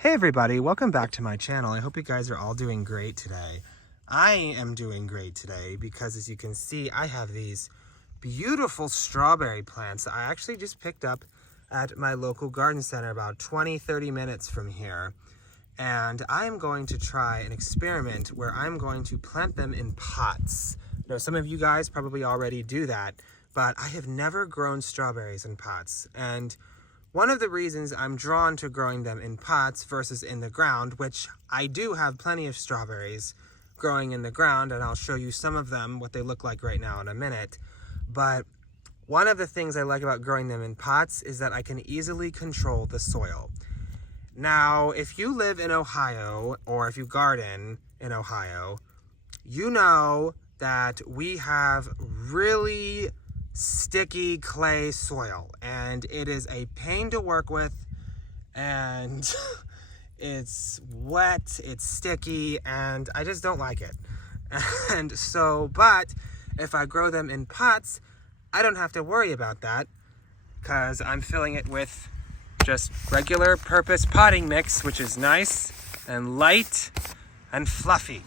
Hey everybody, welcome back to my channel. I hope you guys are all doing great today. I am doing great today because, as you can see, I have these beautiful strawberry plants that I actually just picked up at my local garden center about 20-30 minutes from here. And I am going to try an experiment where I'm going to plant them in pots. Now, some of you guys probably already do that, but I have never grown strawberries in pots. And one of the reasons I'm drawn to growing them in pots versus in the ground, which I do have plenty of strawberries growing in the ground, and I'll show you some of them, what they look like right now in a minute. But one of the things I like about growing them in pots is that I can easily control the soil. Now, if you live in Ohio, or if you garden in Ohio, you know that we have really sticky clay soil, and it is a pain to work with, and it's wet, it's sticky, and I just don't like it. And so, but if I grow them in pots, I don't have to worry about that because I'm filling it with just regular purpose potting mix, which is nice and light and fluffy,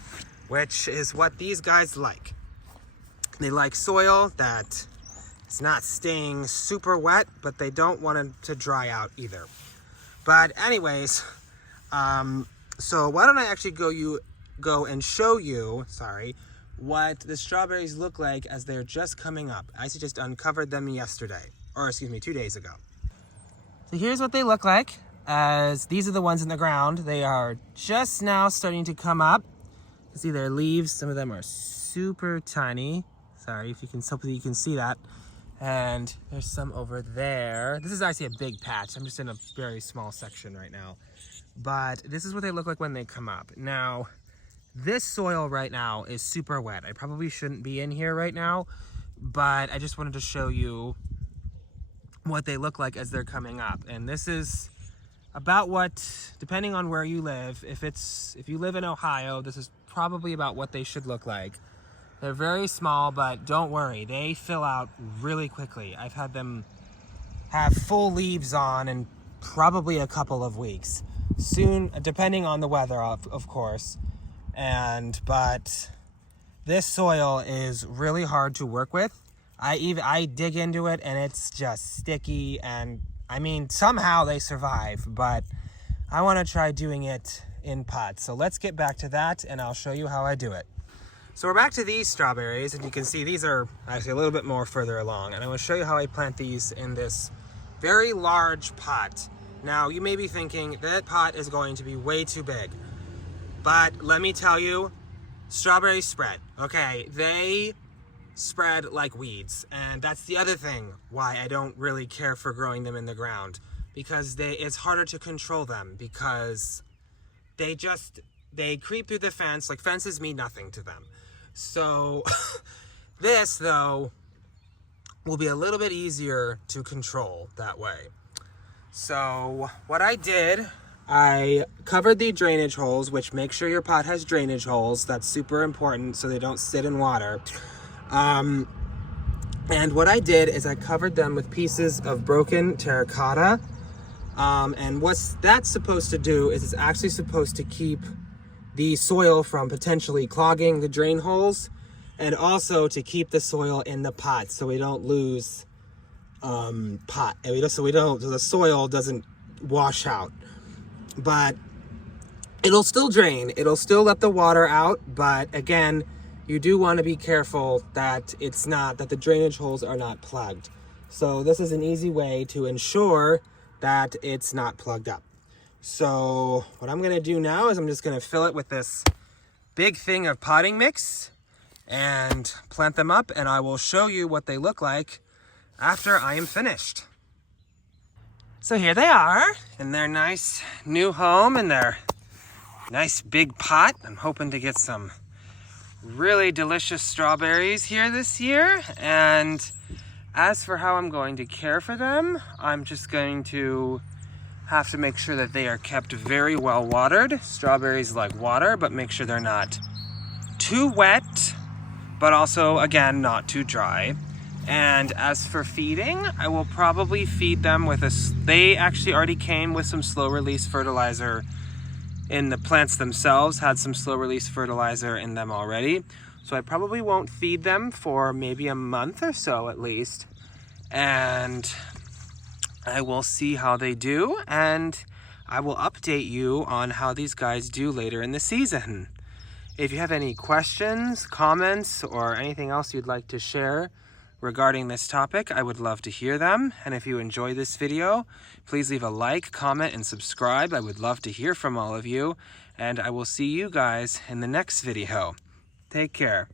which is what these guys like. They like soil that it's not staying super wet, but they don't want it to dry out either. But anyways, so why don't I actually go and show you, what the strawberries look like as they're just coming up. I actually just uncovered them yesterday, or excuse me, 2 days ago. So here's what they look like, as these are the ones in the ground. They are just now starting to come up. You see their leaves, some of them are super tiny. Sorry if you can, hopefully you can see that. And there's some over there. This is actually a big patch. I'm just in a very small section right now. But this is what they look like when they come up. Now, this soil right now is super wet. I probably shouldn't be in here right now, but I just wanted to show you what they look like as they're coming up. And this is about what, depending on where you live, if you live in Ohio, this is probably about what they should look like. They're very small, but don't worry, they fill out really quickly. I've had them have full leaves on in probably a couple of weeks. Soon, depending on the weather, of course. But this soil is really hard to work with. I dig into it and it's just sticky, and I mean, somehow they survive, but I want to try doing it in pots. So let's get back to that and I'll show you how I do it. So we're back to these strawberries, and you can see these are actually a little bit more further along, and I will show you how I plant these in this very large pot. Now, you may be thinking that pot is going to be way too big, but let me tell you, strawberries spread, okay? They spread like weeds, and that's the other thing why I don't really care for growing them in the ground, because it's harder to control them, because they creep through the fence. Like, fences mean nothing to them. So this, though, will be a little bit easier to control that way. So what I did, I covered the drainage holes, which make sure your pot has drainage holes. That's super important so they don't sit in water. And what I did is I covered them with pieces of broken terracotta. And what that's supposed to do is it's actually supposed to keep the soil from potentially clogging the drain holes, and also to keep the soil in the pot so we don't lose so the soil doesn't wash out. But it'll still drain, it'll still let the water out, but again, you do want to be careful that the drainage holes are not plugged. So this is an easy way to ensure that it's not plugged up. So what I'm going to do now is I'm just going to fill it with this big thing of potting mix and plant them up, and I will show you what they look like after I am finished. So here they are in their nice new home, in their nice big pot. I'm hoping to get some really delicious strawberries here this year. And as for how I'm going to care for them, I'm just going to have to make sure that they are kept very well watered. Strawberries like water, but make sure they're not too wet, but also, again, not too dry. And as for feeding, I will probably feed them with they actually already came with some slow release fertilizer in the plants themselves had some slow release fertilizer in them already. So I probably won't feed them for maybe a month or so at least. And I will see how they do, and I will update you on how these guys do later in the season. If you have any questions, comments, or anything else you'd like to share regarding this topic, I would love to hear them. And if you enjoy this video, please leave a like, comment, and subscribe. I would love to hear from all of you. And I will see you guys in the next video. Take care.